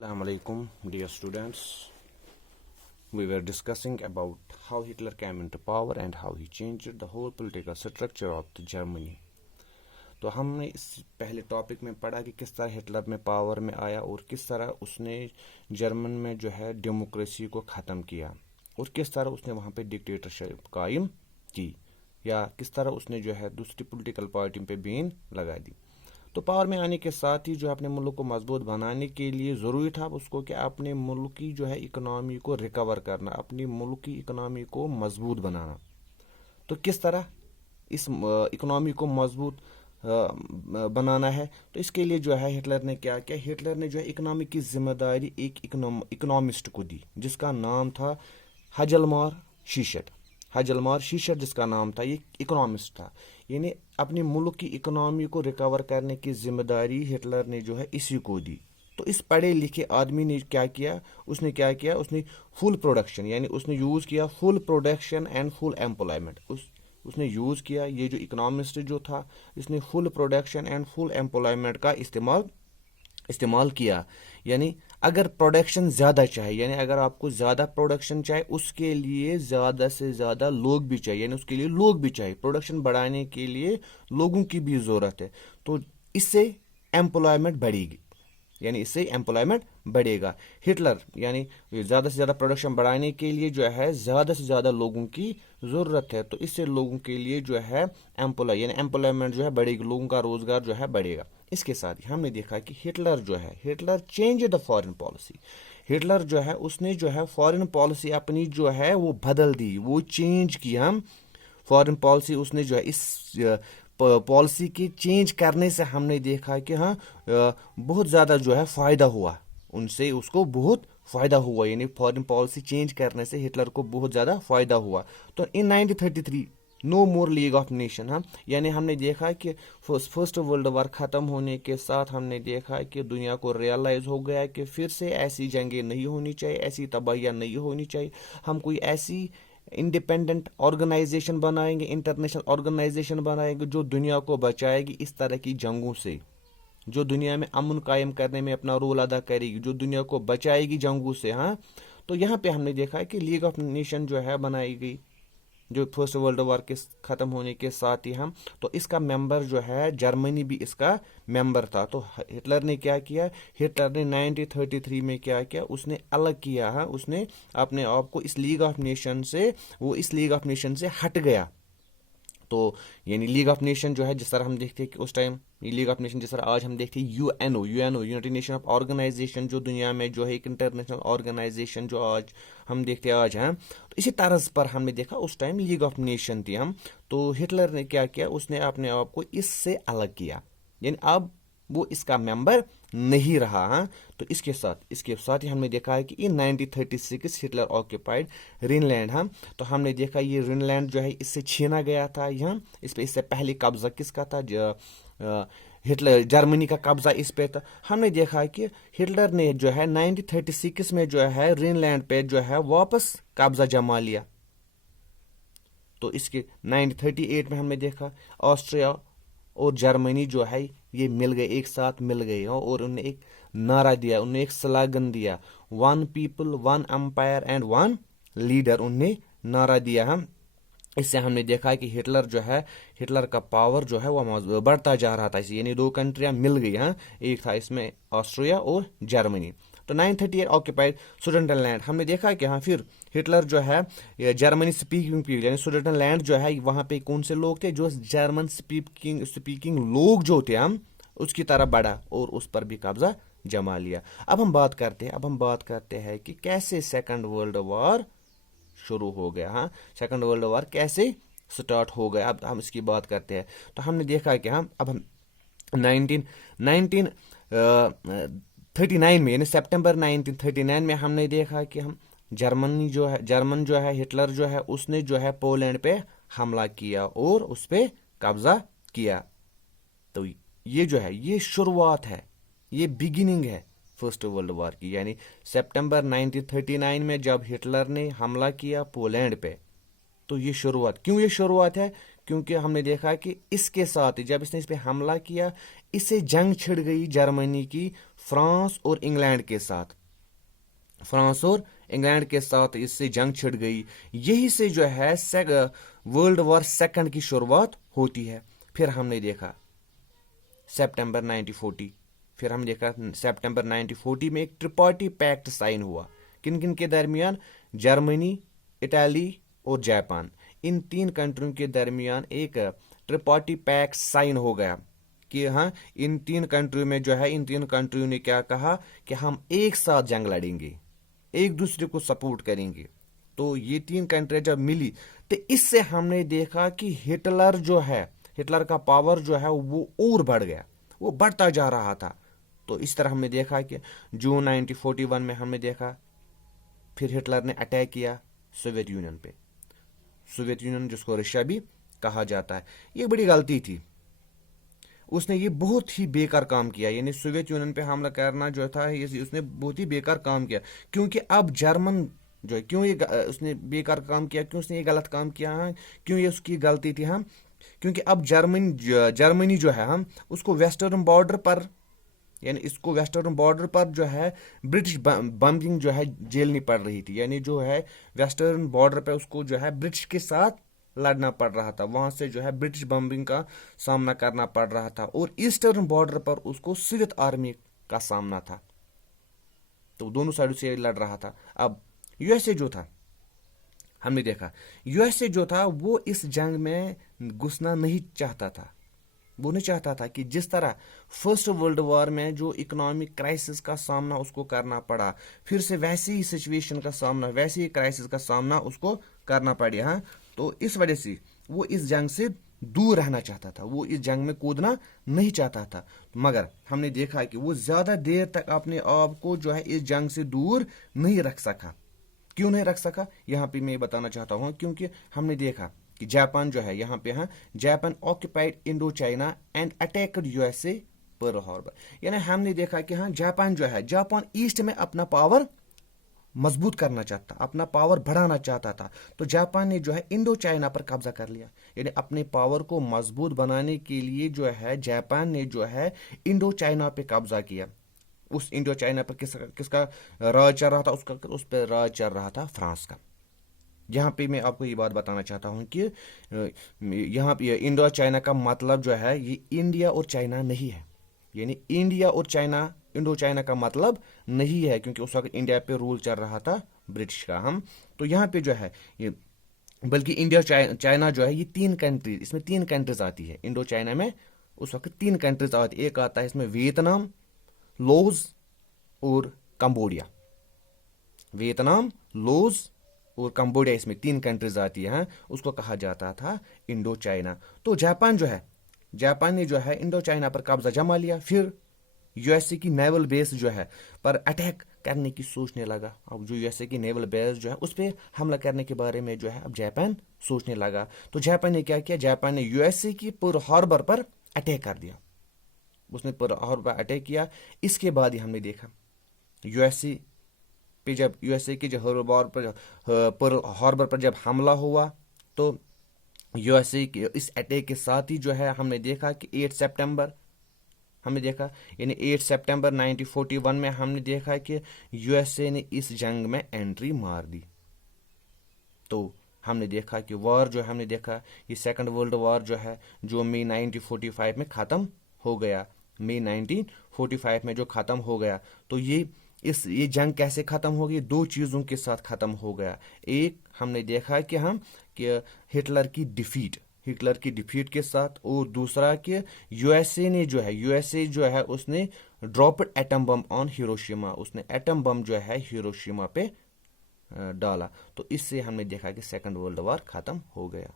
Assalamu alaikum, dear students. We were discussing about how Hitler came into power and how he changed the whole political structure of the Germany. तो हमने इस पहले topic में पढ़ा कि किस तरह हिटलर में पावर में आया और किस तरह उसने जर्मन में जो है डेमोक्रेसी को ख़त्म किया और किस तरह उसने वहाँ पे डिक्टेटरशिप कायम की या किस तरह उसने जो है दूसरी पॉलिटिकल पार्टी पे बैन लगा दी। तो पावर में आने के साथ ही जो अपने मुल्क को मजबूत बनाने के लिए ज़रूरी था उसको कि अपने मुल्क की जो है इकोनॉमी को रिकवर करना, अपनी मुल्क की इकोनॉमी को मजबूत बनाना। तो किस तरह इस इकोनॉमी को मजबूत बनाना है, तो इसके लिए जो है हिटलर ने क्या किया। हिटलर ने जो है इकोनॉमी की जिम्मेदारी एक इकोनॉमिस्ट को दी जिसका नाम था हजलमार शीशट। हजलमार शीशट जिसका नाम था, ये इकोनॉमिस्ट था, यानी अपने मुल्क की इकोनॉमी को रिकवर करने की जिम्मेदारी हिटलर ने जो है इसी को दी। तो इस पढ़े लिखे आदमी ने क्या किया, उसने फुल प्रोडक्शन यानी उसने यूज़ किया full production and full employment. उसने यूज़ किया, ये जो इकोनॉमिस्ट जो था इसने full production and full employment का इस्तेमाल किया। यानी अगर प्रोडक्शन ज़्यादा चाहिए, यानी अगर आपको ज़्यादा प्रोडक्शन चाहिए उसके लिए ज़्यादा से ज़्यादा लोग भी चाहिए, यानी उसके लिए लोग भी चाहिए। प्रोडक्शन बढ़ाने के लिए लोगों की भी ज़रूरत है, तो इससे एम्प्लॉयमेंट बढ़ेगी, यानी इससे एम्प्लॉयमेंट बढ़ेगा। हिटलर यानी ज़्यादा से ज़्यादा प्रोडक्शन बढ़ाने के लिए जो है ज़्यादा से ज़्यादा लोगों की ज़रूरत है, तो इससे लोगों के लिए जो है एम्प्लॉयमेंट जो है बढ़ेगी, लोगों का रोज़गार जो है बढ़ेगा। इसके साथ ही हमने देखा कि Hitler change the foreign policy. Hitler जो है उसने जो है फॉरेन पॉलिसी अपनी जो है वो बदल दी, वो चेंज की। हम फॉरेन पॉलिसी उसने जो है इस पॉलिसी की चेंज करने से हमने देखा कि हाँ बहुत ज़्यादा जो है फ़ायदा हुआ, उनसे उसको बहुत फ़ायदा हुआ, यानी फॉरेन पॉलिसी चेंज करने से हिटलर को बहुत ज़्यादा फ़ायदा हुआ। तो in 1933 no more League of Nation, हम यानी हमने देखा कि फर्स्ट वर्ल्ड वॉर ख़त्म होने के साथ हमने देखा कि दुनिया को रियलाइज़ हो गया कि फिर से ऐसी जंगें नहीं होनी चाहिए, ऐसी तबाहियाँ नहीं होनी चाहिए। हम कोई ऐसी इंडिपेंडेंट ऑर्गेनाइजेशन बनाएंगे, इंटरनेशनल ऑर्गेनाइजेशन बनाएंगे जो दुनिया को बचाएगी इस तरह की जंगों से, जो दुनिया में अमन कायम करने में अपना रोल अदा करेगी, जो दुनिया को बचाएगी जंगों से। हाँ, तो यहाँ पे हमने देखा है कि लीग ऑफ नेशन जो है बनाई गई जो फर्स्ट वर्ल्ड वॉर के ख़त्म होने के साथ ही हम, तो इसका मेंबर जो है जर्मनी भी इसका मेंबर था। तो हिटलर ने क्या किया, हिटलर ने 1933 में क्या किया, उसने अलग किया। हाँ, उसने अपने आप को इस लीग ऑफ नेशन से हट गया। तो यानी लीग ऑफ नेशन जो है जिस तरह हम देखते हैं कि उस टाइम ये लीग ऑफ नेशन जिस तरह आज हम देखते हैं UNO United Nation of Organisation जो दुनिया में जो है एक इंटरनेशनल ऑर्गेनाइजेशन जो आज हम देखते हैं आज हैं, तो इसी तरह पर हमने देखा उस टाइम लीग ऑफ नेशन थी। हम तो हिटलर ने क्या किया, उसने अपने आप को इससे अलग किया, यानी अब वो इसका मेंबर नहीं रहा। हाँ, तो इसके साथ ही हमने देखा है कि इन 1936 हिटलर ऑक्यूपाइड ग्रीनलैंड। हम तो हमने देखा ये ग्रीनलैंड जो है इससे छीना गया था। यहाँ इस पे इससे पहले कब्जा किसका था, हिटलर जर्मनी का कब्जा इस पे था। हमने देखा कि हिटलर ने जो है 1936 में जो है ग्रीनलैंड पे जो है वापस कब्जा जमा लिया। तो इसके 1938 में हमने देखा ऑस्ट्रिया और जर्मनी जो है ये मिल गए, एक साथ मिल गए और उन्हें एक नारा दिया, उन्हें एक स्लोगन दिया, one people one empire and one leader, उन्हें नारा दिया। हम इससे हमने देखा कि हिटलर का पावर जो है वो बढ़ता जा रहा था। यानी दो कंट्रियां मिल गई। हाँ, एक था इसमें ऑस्ट्रिया और जर्मनी। तो 938 ऑक्यूपाइड सुडेटनलैंड, हमने देखा कि हाँ फिर हिटलर जो है जर्मनी स्पीकिंग पीपल यानी सुडेटनलैंड जो है वहाँ पे कौन से लोग थे, जो जर्मन स्पीकिंग लोग जो थे, हम उसकी तरह बढ़ा और उस पर भी कब्जा जमा लिया। अब हम बात करते हैं कि कैसे सेकंड वर्ल्ड वॉर शुरू हो गया। हाँ, सेकंड वर्ल्ड वॉर कैसे स्टार्ट हो गया, अब हम इसकी बात करते हैं। तो हमने देखा कि हम 1939 में यानी सितंबर 1939 में हमने देखा कि हम जर्मन जो है हिटलर जो है उसने जो है पोलैंड पे हमला किया और उस पे कब्जा किया। तो ये जो है ये शुरुआत है, ये बिगिनिंग है फर्स्ट वर्ल्ड वॉर की। यानी सितंबर 1939 में जब हिटलर ने हमला किया पोलैंड पे, तो ये शुरुआत। क्यों ये शुरुआत है, کیونکہ ہم نے دیکھا کہ اس کے ساتھ جب اس نے اس پہ حملہ کیا اس سے جنگ چھڑ گئی جرمنی کی فرانس اور انگلینڈ کے ساتھ، فرانس اور انگلینڈ کے ساتھ اس سے جنگ چھڑ گئی. یہی سے جو ہے ورلڈ وار سیکنڈ کی شروعات ہوتی ہے. پھر ہم نے دیکھا سپٹمبر 1940، پھر ہم دیکھا سپٹمبر 1940 میں ایک ٹرپارٹی پیکٹ سائن ہوا. کن کن کے درمیان؟ جرمنی، اٹالی اور جاپان. ان تین کنٹریوں کے درمیان ایک ٹرپارٹی پیکٹ سائن ہو گیا کہ ہاں ان تین کنٹریوں میں جو ہے ان تین کنٹریوں نے کیا کہا کہ ہم ایک ساتھ جنگ لڑیں گے، ایک دوسرے کو سپورٹ کریں گے. تو یہ تین کنٹریاں جب ملی تو اس سے ہم نے دیکھا کہ ہٹلر جو ہے، ہٹلر کا پاور جو ہے وہ اور بڑھ گیا، وہ بڑھتا جا رہا تھا. تو اس طرح ہم نے دیکھا کہ جون 1941 میں ہم نے دیکھا پھر ہٹلر نے اٹیک کیا سوویت یونین پہ، سوویت یونین جس کو رشیا بھی کہا جاتا ہے. یہ بڑی غلطی تھی، اس نے یہ بہت ہی بیکار کام کیا. یعنی سوویت یونین پہ حملہ کرنا جو تھا اس نے بہت ہی بیکار کام کیا. کیونکہ اب جرمن جو ہے کیوں یہ اس نے بیکار کام کیا، کیوں اس نے یہ غلط کام کیا، کیوں یہ اس کی غلطی تھی ہم؟ کیونکہ اب جرمنی جو ہے ہم اس کو ویسٹرن بارڈر پر، یعنی اس کو ویسٹرن بارڈر پر جو ہے برٹش بمبنگ جو ہے جھیلنی پڑ رہی تھی. یعنی جو ہے ویسٹرن بارڈر پہ اس کو جو ہے برٹش کے ساتھ لڑنا پڑ رہا تھا، وہاں سے جو ہے برٹش بمبنگ کا سامنا کرنا پڑ رہا تھا. اور ایسٹرن بارڈر پر اس کو سوویت آرمی کا سامنا تھا. تو دونوں سائڈوں سے لڑ رہا تھا. اب یو ایس اے جو تھا، ہم نے دیکھا یو ایس اے جو تھا وہ اس جنگ میں گھسنا نہیں چاہتا تھا. وہ نہیں چاہتا تھا کہ جس طرح فرسٹ ورلڈ وار میں جو اکنامک کرائسس کا سامنا اس کو کرنا پڑا، پھر سے ویسی ہی سچویشن کا سامنا، ویسی ہی کرائسس کا سامنا اس کو کرنا پڑے. ہاں تو اس وجہ سے وہ اس جنگ سے دور رہنا چاہتا تھا، وہ اس جنگ میں کودنا نہیں چاہتا تھا. مگر ہم نے دیکھا کہ وہ زیادہ دیر تک اپنے آپ کو جو ہے اس جنگ سے دور نہیں رکھ سکا. کیوں نہیں رکھ سکا؟ یہاں پہ میں یہ بتانا چاہتا ہوں کیونکہ ہم نے دیکھا کہ جاپان جو ہے یہاں پہ Japan occupied Indo China and attacked U S A Pearl Harbor. یعنی ہم نے دیکھا کہ جاپان جو ہے جاپان ایسٹ میں اپنا پاور مضبوط کرنا چاہتا، اپنا پاور بڑھانا چاہتا تھا. تو جاپان نے جو ہے انڈو چائنا پر قبضہ کر لیا. یعنی اپنے پاور کو مضبوط بنانے کے لیے جو ہے جاپان نے جو ہے انڈو چائنا پہ قبضہ کیا. اس انڈو چائنا پر کس کا راج چل رہا تھا؟ اس پہ راج چل رہا تھا فرانس کا. یہاں پہ میں آپ کو یہ بات بتانا چاہتا ہوں کہ یہاں پہ انڈو چائنا کا مطلب جو ہے یہ انڈیا اور چائنا نہیں ہے. یعنی انڈیا اور چائنا، انڈو چائنا کا مطلب نہیں ہے، کیونکہ اس وقت انڈیا پہ رول چل رہا تھا برٹش کا. تو یہاں پہ جو ہے یہ بلکہ انڈیا چائنا جو ہے یہ تین کنٹریز، اس میں تین کنٹریز آتی ہے. انڈو چائنا میں اس وقت تین کنٹریز آتی، ایک آتا ہے اس میں ویتنام، لوز اور کمبوڈیا. ویتنام، لوز اور کمبوڈیا، اس میں تین کنٹریز آتی ہیں. اس کو کہا جاتا تھا انڈو چائنا. تو جاپان جو ہے، جاپان نے جو ہے انڈو چائنا پر قبضہ جما لیا. پھر یو ایس اے کی نیول بیس جو ہے پر اٹیک کرنے کی سوچنے لگا. اب جو یو ایس اے کی نیول بیس جو ہے اس پہ حملہ کرنے کے بارے میں جو ہے اب جاپان سوچنے لگا. تو جاپان نے کیا کیا؟ جاپان نے یو ایس اے کی پرل ہاربر پر اٹیک کر دیا. اس نے پرل ہاربر پر اٹیک کیا. اس کے بعد ہی ہم نے دیکھا یو ایس اے پہ جب یو ایس اے کے جو پرل ہاربر پر جب حملہ ہوا تو یو ایس اے کے اس اٹیک کے ساتھ ہی جو ہے ہم نے دیکھا کہ 8 سپٹمبر ہم نے دیکھا، یعنی 8 سپٹمبر 1941 میں ہم نے دیکھا کہ یو ایس اے نے اس جنگ میں انٹری مار دی. تو ہم نے دیکھا کہ وار جو ہم نے دیکھا یہ سیکنڈ ورلڈ وار جو ہے جو مئی 1945 میں ختم ہو گیا. مئی 1945 میں جو ختم ہو گیا تو یہ جنگ کیسے ختم ہو گئی؟ دو چیزوں کے ساتھ ختم ہو گیا. ایک ہم نے دیکھا کہ ہٹلر کی ڈیفیٹ کے ساتھ، اور دوسرا کہ یو ایس اے جو ہے اس نے ڈراپڈ ایٹم بم آن ہیروشیما، اس نے ایٹم بم جو ہے ہیروشیما پہ ڈالا. تو اس سے ہم نے دیکھا کہ سیکنڈ ورلڈ وار ختم ہو گیا.